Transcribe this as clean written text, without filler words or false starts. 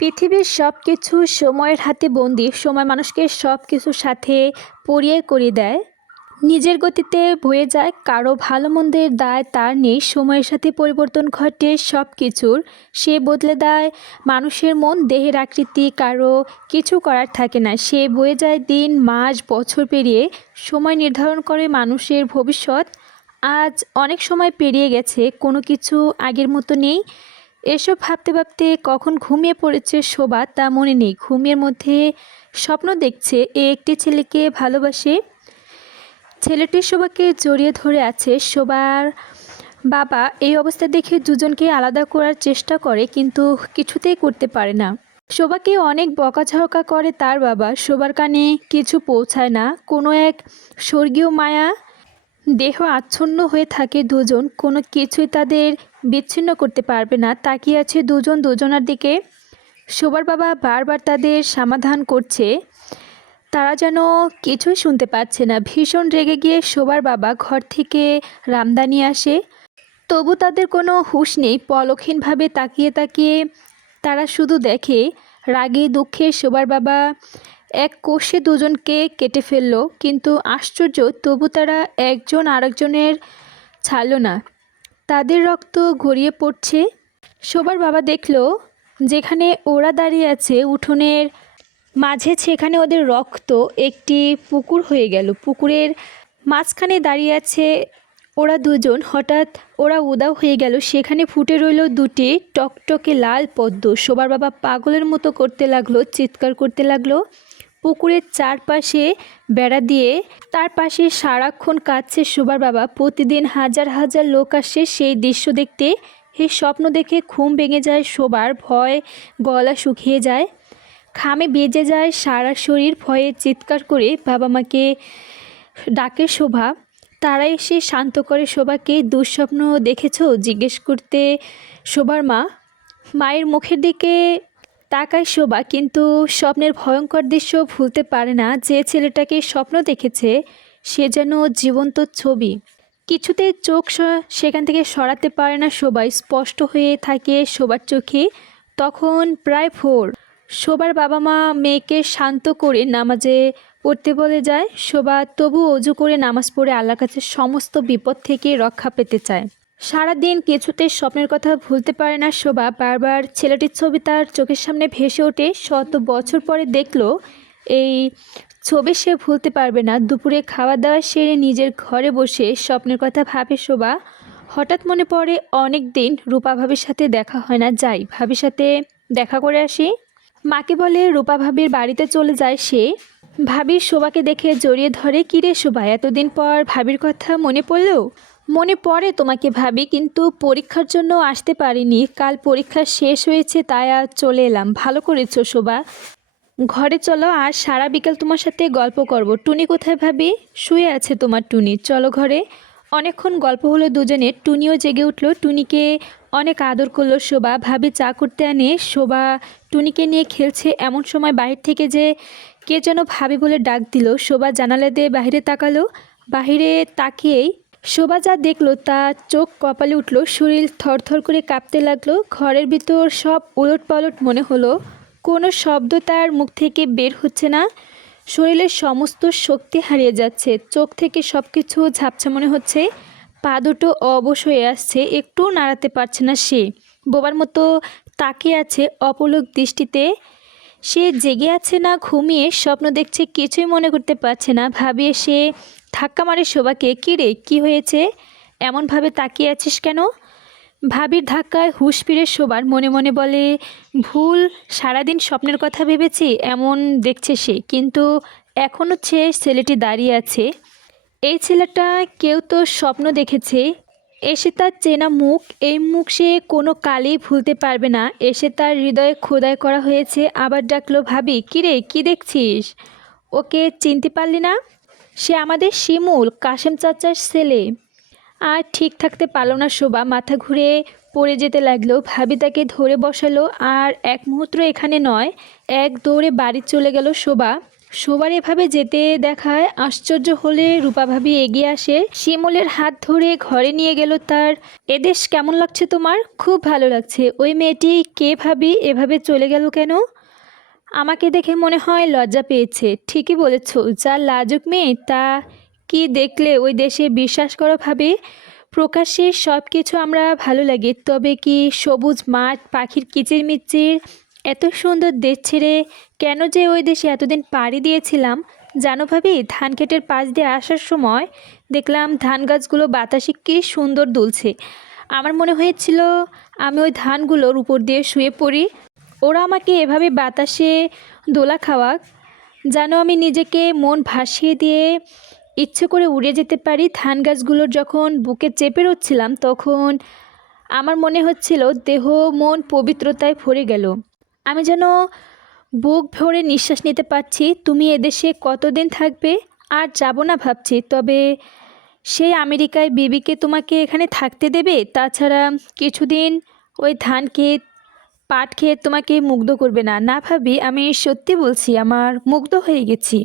পৃথিবীর সব কিছু সময়ের হাতে বন্দি। সময় মানুষকে সব কিছুর সাথে পরিয়ে করে দেয়, নিজের গতিতে বয়ে যায়। কারো ভালো মন্দের দায় তার নেই। সময়ের সাথে পরিবর্তন ঘটে সব কিছুর, সে বদলে দেয় মানুষের মন, দেহের আকৃতি। কারো কিছু করার থাকে না, সে বয়ে যায় দিন, মাস, বছর পেরিয়ে। সময় নির্ধারণ করে মানুষের ভবিষ্যৎ। আজ অনেক সময় পেরিয়ে গেছে, কোনো কিছু আগের মতো নেই। এসব ভাবতে ভাবতে কখন ঘুমিয়ে পড়েছে শোভা তা মনে নেই। ঘুমের মধ্যে স্বপ্ন দেখছে এ একটি ছেলেকে ভালোবাসে। ছেলেটি শোভাকে জড়িয়ে ধরে আছে। শোভার বাবা এই অবস্থা দেখে দুজনকে আলাদা করার চেষ্টা করে, কিন্তু কিছুতেই করতে পারে না। শোভাকে অনেক বকাঝকা করে তার বাবা। শোভার কানে কিছু পৌঁছায় না। কোনো এক স্বর্গীয় মায়া দেহ আচ্ছন্ন হয়ে থাকে দুজন, কোনো কিছুই তাদের বিচ্ছিন্ন করতে পারবে না। তাকিয়ে আছে দুজন দুজনার দিকে। শোভার বাবা বারবার তাদের সমাধান করছে, তারা যেন কিছুই শুনতে পাচ্ছে না। ভীষণ রেগে গিয়ে শোভার বাবা ঘর থেকে রামদা নিয়ে আসে, তবু তাদের কোনো হুঁশ নেই। পলকহীনভাবে তাকিয়ে তাকিয়ে তারা শুধু দেখে। রাগে দুঃখে শোভার বাবা এক কোষে দুজনকে কেটে ফেলল, কিন্তু আশ্চর্য, তবু তারা একজন আরেকজনের ছাড়ল না। তাদের রক্ত গড়িয়ে পড়ছে। শোভার বাবা দেখল যেখানে ওরা দাঁড়িয়ে আছে উঠোনের মাঝে, সেখানে ওদের রক্ত একটি পুকুর হয়ে গেল। পুকুরের মাঝখানে দাঁড়িয়ে আছে ওরা দুজন। হঠাৎ ওরা উধাও হয়ে গেল। সেখানে ফুটে রইল দুটি টকটকে লাল পদ্ম। শোভার বাবা পাগলের মতো করতে লাগলো, চিৎকার করতে লাগলো। পুকুরের চারপাশে বেড়া দিয়ে তার পাশে সারাক্ষণ কাঁদছে শোভার বাবা। প্রতিদিন হাজার হাজার লোক আসে সেই দৃশ্য দেখতে। এই স্বপ্ন দেখে ঘুম ভেঙে যায় শোভার। ভয় গলা শুকিয়ে যায়, ঘামে ভিজে যায় সারা শরীর। ভয়ে চিৎকার করে বাবা মাকে ডাকে শোভা। তারা এসে শান্ত করে শোভাকে। দুঃস্বপ্ন দেখেছো জিজ্ঞেস করতে শোভার মা। মায়ের মুখের দিকে তাকায় শোভা, কিন্তু স্বপ্নের ভয়ঙ্কর দৃশ্য ভুলতে পারে না। যে ছেলেটাকে স্বপ্ন দেখেছে সে যেন জীবন্ত ছবি। কিছুতে চোখ সেখান থেকে সরাতে পারে না শোভা। স্পষ্ট হয়ে থাকে শোভার চোখে। তখন প্রায় ভোর। শোভার বাবা মা মেয়েকে শান্ত করে নামাজে পড়তে বলে যায়। শোভা তবু অজু করে নামাজ পড়ে আল্লাহর কাছে সমস্ত বিপদ থেকে রক্ষা পেতে চায়। সারাদিন কিছুতে স্বপ্নের কথা ভুলতে পারে না শোভা। বারবার ছেলেটির ছবি তার চোখের সামনে ভেসে ওঠে। শত বছর পরে দেখলো এই ছবি সে ভুলতে পারবে না। দুপুরে খাওয়া দাওয়া সেরে নিজের ঘরে বসে স্বপ্নের কথা ভাবে শোভা। হঠাৎ মনে পড়ে অনেক দিন রূপা ভাবির সাথে দেখা হয় না, যাই ভাবির সাথে দেখা করে আসি। মাকে বলে রূপা ভাবির বাড়িতে চলে যায় সে। ভাবি শোভাকে দেখে জড়িয়ে ধরে। কিরে শোভা, এতদিন পর ভাবির কথা মনে পড়লো? মনে পড়ে তোমাকে ভাবি, কিন্তু পরীক্ষার জন্য আসতে পারিনি। কাল পরীক্ষা শেষ হয়েছে, তাই আজ চলে এলাম। ভালো করেছো শোভা, ঘরে চলো, আজ সারা বিকেল তোমার সাথে গল্প করব। টুনি কোথায় ভাবি? শুয়ে আছে তোমার টুনি, চলো ঘরে। অনেকক্ষণ গল্প হলো দুজনের। টুনিও জেগে উঠল, টুনিকে অনেক আদর করলো শোভা। ভাবি চা করতে আনে, শোভা টুনিকে নিয়ে খেলছে। এমন সময় বাহির থেকে যে কে যেন ভাবি বলে ডাক দিল। শোভা জানালা দিয়ে বাহিরে তাকালো। বাহিরে তাকিয়েই শোভা যা দেখলো তা চোখ কপালে উঠল, শরীর থরথর করে কাঁপতে লাগলো। ঘরের ভিতর সব উলটপালট মনে হলো, কোনো শব্দ তার মুখ থেকে বের হচ্ছে না। শরীরের সমস্ত শক্তি হারিয়ে যাচ্ছে, চোখ থেকে সব কিছু ঝাপসা মনে হচ্ছে। পা দুটো অবশ হয়ে আসছে, একটু নাড়াতে পারছে না সে। বোবার মতো তাকিয়ে আছে অপলক দৃষ্টিতে। সে জেগে আছে না ঘুমিয়ে স্বপ্ন দেখছে কিছুই মনে করতে পারছে না। ভাবি এসে ধাক্কা মারে শোভাকে। কী রে, কী হয়েছে? এমনভাবে তাকিয়ে আছিস কেন? ভাবির ধাক্কায় হুঁশ ফিরে শোভার। মনে মনে বলে, ভুল, সারাদিন স্বপ্নের কথা ভেবেছি এমন দেখছে সে, কিন্তু এখনও ছেলেটি দাঁড়িয়ে আছে। এই ছেলেটা কেউ তো স্বপ্ন দেখেছে, এসে তার চেনা মুখ। এই মুখ সে কোনো কালেই ভুলতে পারবে না। এসে তার হৃদয়ে খোদাই করা হয়েছে। আবার ডাকলো, ভাবি কিরে, কি দেখছিস? ওকে চিনতে পারলি না? সে আমাদের শিমুল, কাশেম চাচার ছেলে। আর ঠিক থাকতে পারল না শোভা, মাথা ঘুরে পড়ে যেতে লাগলো। ভাবি তাকে ধরে বসালো, আর এক মুহূর্ত এখানে নয়, এক দৌড়ে বাড়ি চলে গেল শোভা। সবার এভাবে যেতে দেখায় আশ্চর্য হলে রূপা ভাবি এগিয়ে আসে, শিমুলের হাত ধরে ঘরে নিয়ে গেল তার। এদেশ কেমন লাগছে তোমার? খুব ভালো লাগছে। ওই মেয়েটি কে ভাবি, এভাবে চলে গেল কেন? আমাকে দেখে মনে হয় লজ্জা পেয়েছে। ঠিকই বলেছ, যা লাজুক মেয়ে তা কি দেখলে ওই দেশে বিশ্বাস করো ভাবি। প্রকাশ্যে সব কিছু আমরা ভালো লাগে, তবে কি সবুজ মাঠ, পাখির কিচিরমিচির এত সুন্দর দেশ ছেড়ে কেন যে ওই দেশে এতদিন পাড়ি দিয়েছিলাম জানো ভাবি। ধান ক্ষেতের পাশ দিয়ে আসার সময় দেখলাম ধান গাছগুলো বাতাসে কি সুন্দর দুলছে। আমার মনে হয়েছিল আমি ওই ধানগুলোর উপর দিয়ে শুয়ে পড়ি, ওরা আমাকে এভাবে বাতাসে দোলা খাওয়াক, যেন আমি নিজেকে মন ভাসিয়ে দিয়ে ইচ্ছে করে উড়ে যেতে পারি। ধান গাছগুলোর যখন বুকে চেপে রচ্ছিলাম তখন আমার মনে হচ্ছিল দেহ মন পবিত্রতায় ভরে গেল। আমি যেন বুক ভরে নিঃশ্বাস নিতে পারছি। তুমি এদেশে কতদিন থাকবে? আর যাব না ভাবছি, তবে সেই আমেরিকায় বিবিকে তোমাকে এখানে থাকতে দেবে? তাছাড়া কিছুদিন ওই ধান ক্ষেত, পাট ক্ষেত তোমাকে মুগ্ধ করবে না? না ভাবি, আমি সত্যি বলছি, আমার মুগ্ধ হয়ে গেছি।